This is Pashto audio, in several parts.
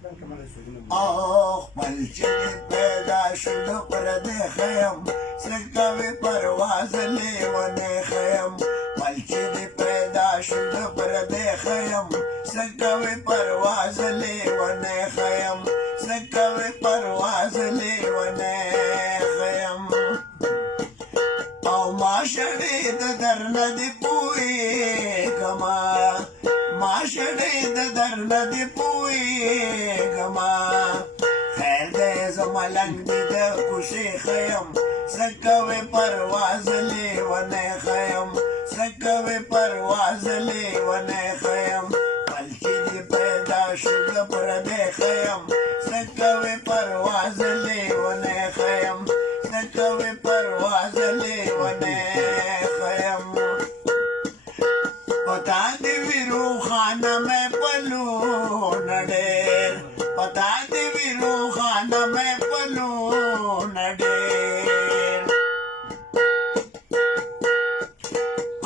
او خپل چې پیدا شو د پردې خیم سکوي پرواز لیونه خیم خپل چې پیدا شو د پردې خیم سکوي پرواز لیونه خیم سکوي پرواز لیونه خیم او ما شړې د درنه دی پوي کما ما شړې د درنه دی پوي کما خیر دې زملنګ دې د خوشي خیم سکوي پرواز لیونه خیم سکوي پرواز لیونه خیم پلچې دې پیدا شو د پردې خیم سکوي پرواز لیونه خیم سکوي پرواز لیونه خیم پتا دې ویرو خانه مې پلو نډېر پتا دې ویرو خانه مې پلو نډېر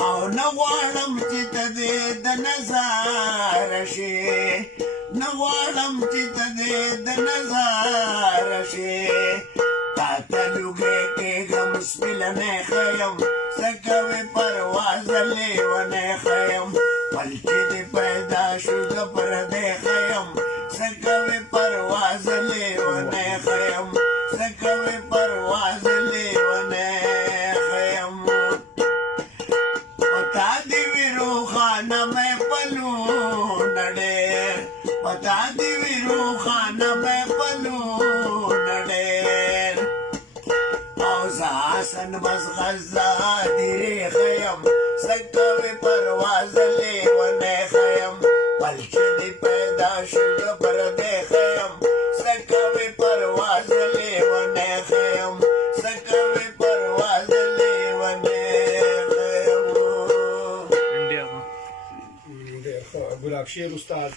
او نه غواړم چې ته دې د نظر شي نه غواړم چې ته دې د نظر شي تاته لوګې کېږم سپلنې خیم سکوي پرواز لیونه خیم پلچې دې پیدا شو د پردې خیم سکوي پرواز لیونه خیم سکوي پرواز لیونه خیم پتا دې ویرو خانه مې پلو نډېر پتا دې ویرو خانه مې پلو نډېر او زاسن بس غزا دیری خیم سکوي پرواز لیونه خیم پلچې دې پیدا شو د پردې خیم سکوي پرواز لیونه خیم سکوي پرواز لیونه خیم گلاب شیر استاد